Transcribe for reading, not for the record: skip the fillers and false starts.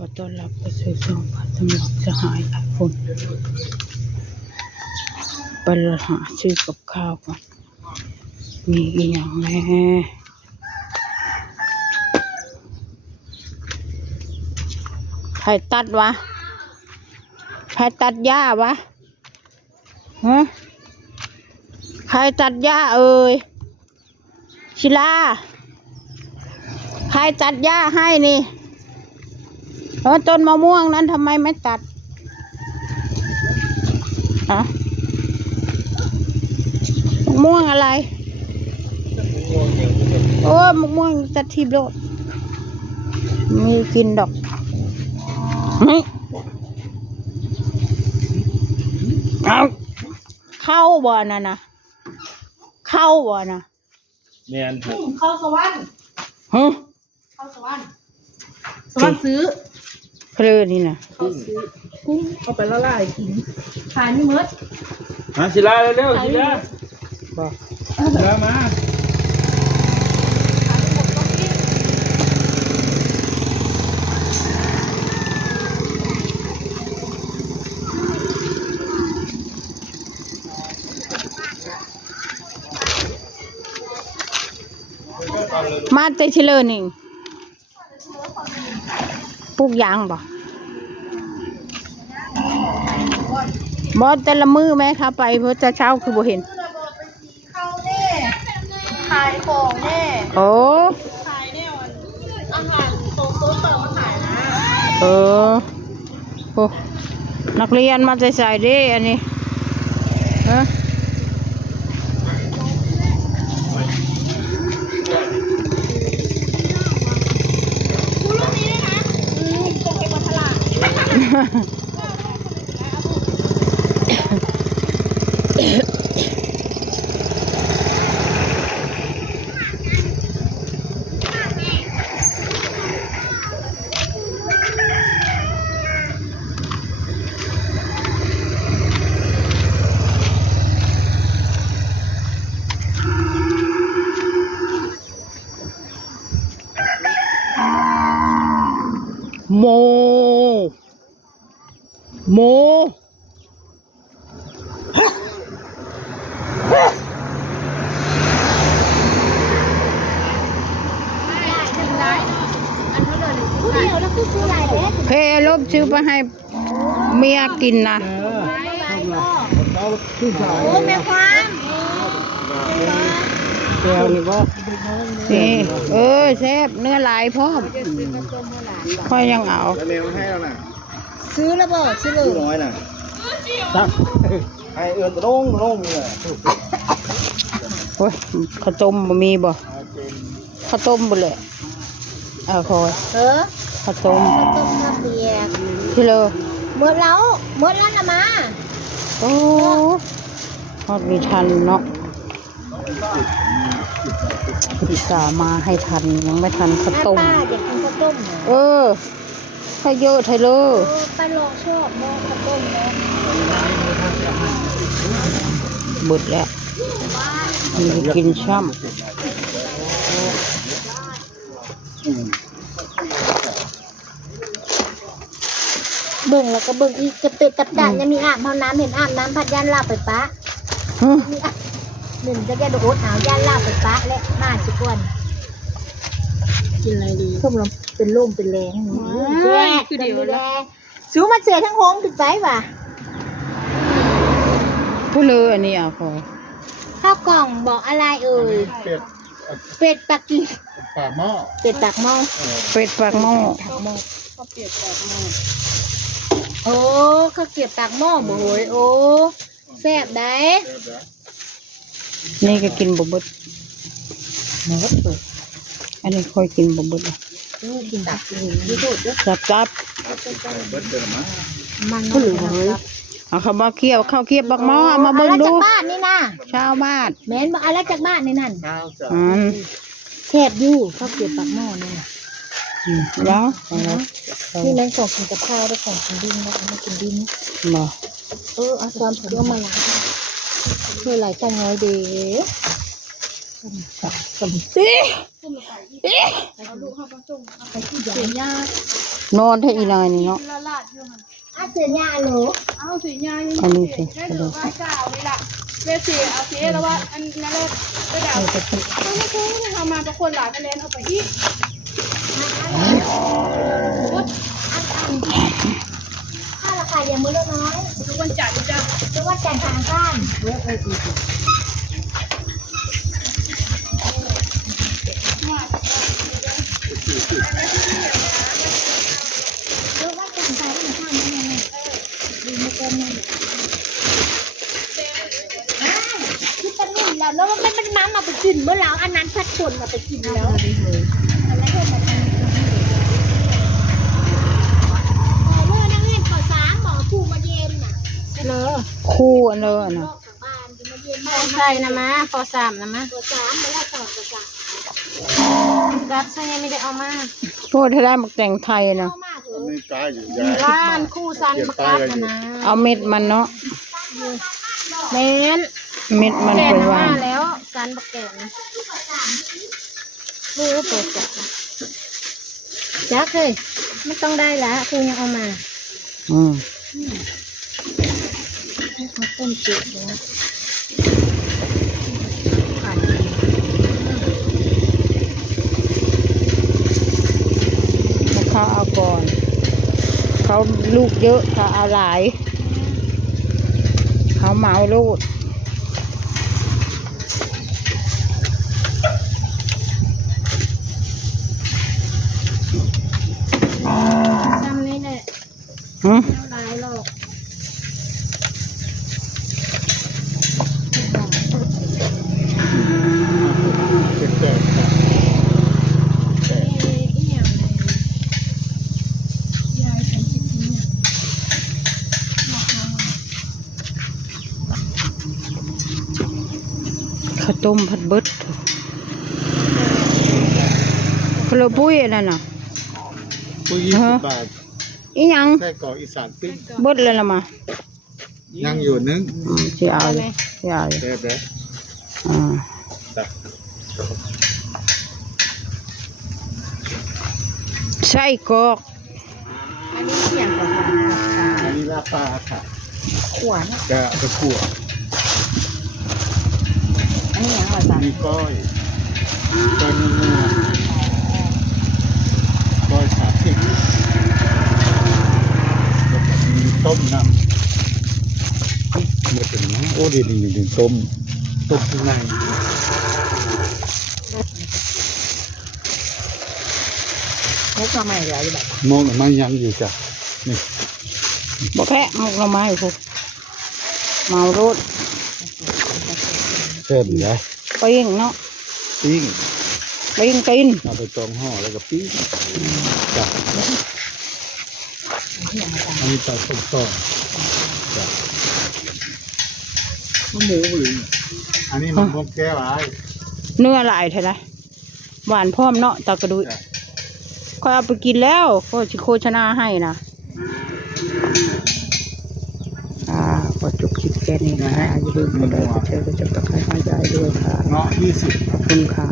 ขอต้อนรับเข้าสู่ช่องพันตำรวจสหายหลายคนไปหาซื้อกับข้าวก่อนมีอีกอย่างแน่ใครตัดวะใครตัดหญ้าวะฮะใครตัดหญ้าเอ่ยชิลาใครตัดหญ้าให้นี่ต้นมะม่วงนั้นทำไมไม่ตัดอะมะม่วงอะไรโอ้มะม่วงตัดทีโดดมีกินดอกเอาเข้าบ่อน่ะนะเข้าบ่อน่ะเนียนเข้าสวรรค์ฮะเข้าสวรรค์สวรรค์ซื้อเพลินนี่นะเขาซื้อกุ้งเอาไปละลายกินขายไม่หมดมาศิลาเร็วๆศิลาบอกศิลามาเตชิเลอร์นี่ปลูกยางบ่บอแต่ละมือไหมคะไปเพื่อจะเช้าคือบ่เห็นเข้าแน่ขายของแน่โอ้ขายแน่อาหารโต๊ะเปิดมาขายนะโอ้นักเรียนมาใส่ดิอันนี้ฮะโมเพลบซื้อไปให้เมียกินนะโอ้แม่ความนี่แซ่บเนื้อลายพร้อมค่อยยังเอาซื้อแล้วบ่ซื้อเลยน้อยน่ะไอเอื้อนโล่งเลยโอ้ยข้าวต้มบ่มีบ่ข้าวต้มบ่เลยคอยข้าวต้มข้าวเปียกที่เลยหมดแล้วนะมาโอ้ทอดมีทันเนาะพิซซ่ามาให้ทันยังไม่ทันข้าวต้มป้าอยากกินข้าวต้มข้าวเยอะไทยเลยป้าลองชอบมองข้าวต้มเนาะเบิดแล้วมีกินช่ำเบิ่งแล้วก็เบิ่งอีกจะเป็ดกับด่านยังมีอาบน้ำเห็นอาบน้ำพัดยันลาบไปปะหนึ่งจะแกโดดหาวยันลาบไปปะและมาสิกวนกินอะไรดีส้มลำเป็นร่มเป็นแรงแย่คือเดียวแล้วซื้อมาเสียทั้งห้องติดไว้ป่ะพูดเลยอันนี้คอยข้าวกล่องบอกอะไรเอ่ยเป็ดปักกิ่งปากหม้อเป็ดปากหม้อเป็ดปากหม้อข้าวเปียกปากหม้อโอ้ข้าวเกรียบปากหม้อบ่โหยโอ้แซ่บได้นี่ก็กินบ่เบิดอันนี้ค่อยกินบ่เบิดกินตับกินดีสุดจับมันก็เหลือเลยเอาข้าวเคี่ยวบักหม้อเอามาเบิ่งดูบ้านนี่นะชาวบ้านแม่นบ่อะไรจากบ้านนี่นั่นแซ่บอยู่ข้าวเกรียบปากหม้อนี่แล้วนี่แม่งของกินกับข้าวได้ของกินดินนะมากินดินมาเอาซ้อมผมก็มาล้างช่วยไหลจังน้อยเด้สมตี เสียยาน อนให้อีนายนี่เนาะ เสียยาโหล เอาสียา อันนี้สิ ได้ถือว่าเจ้านี่ล่ะเวสีเอาสีแล้วว่าอันนั้นเลยก็ดาวไม่ใช่เอามาประคนหลายคะแนนเอาไปอีก ค่าราคาอย่างมือเล็กน้อย ทุกวันจันทร์จะ หรือว่าจ่ายทางบ้านหรือว่าจ่ายทางบ้านนั่นไงดูไม่เกินนี่คิดกันนี่แล้วมันเป็นน้ำมาไปกินเมื่อแล้วอันนั้นพัดคนมาไปกินแล้วอะไรเท่าไหร่เมื่อนั่งเล่นข้าวสารหมอคู่มาเย็นน่ะเลย คู่อันเลยนะ บ้านจะมาเย็น ใช่นะมะพอสามนะมะ ข้าวสารมาแล้วต่อข้าวสาร กัดใช่ยังไม่ได้เอามา โอ้ถ้าได้หมักแต่งไทยนะ เข้ามาเถ อัน อะ นี้กายอยู่ยาย ล้านคู่ซันประกัดนะ เอาเม็ดมันเนาะ เน้น เม็ดมัน แก่ ไป นะ วา ว่าง แล้วซันประแก่นะรู้เปิดจักจักเลยไม่ต้องได้ละคู่ยังเอามา อืม เขาต้มจืดเลย แล้วเขาเอาก่อน เขาลูกเยอะเขาเอาหลาย เขาเหมาลูก ซ้ำนี่แหละ หืม หลายหรอก เป็นแก่ อีหยังยายฉันคิดถึงเนี่ย ข้าวต้มผัดเบิดพลบุ้ยอันนั่นน่ะ ผู้20 บาท อีหยัง ไส้กรอกอีสานปิ้ง เบิดเลยละมา ยังอยู่นึง สิเอาเลยสิเอาเลย แซ่บแล้ว อ่า จ้ะ ไส้กรอก อันนี้เสียงของมัน อันนี้ลาบปลาค่ะ ขวาน จะเอาไปขั่ว อันนี้ยังว่า อั สั่ น น นี้ก้อยนัวก้อยขาพริกแล้วก็มีต้มน้ำหมดเลยนะโอ้ดีดีต้มข้างใน มุกมาใหม่เหลืออยู่แบบ มองมันยังอยู่จ้ะนี่ บ่แพะหมกหน่อไม้พวกเมาโรด แซ่บอยู่นะ ปิ้งเนาะ ปิ้ง ปิ้งกิน เอาไปตองห่อแล้วก็ปิ้งจ้ะอันนี้ปลาส้มตองจ้ะหมูหรืออันนี้มันพวกแก้วไอ้ เนื้อหลายเท่าไรหวานพร้อมเนาะตากระดุย จ้ะ ค่อยเอาไปกินแล้วก็สิโฆษณาให้นะขอจบคลิปแค่นี้นะฮะอย่าลืมกดไลค์กดแชร์กดติดตามให้ยายด้วยค่ะ เงาะ20 ขอบคุณค่ะ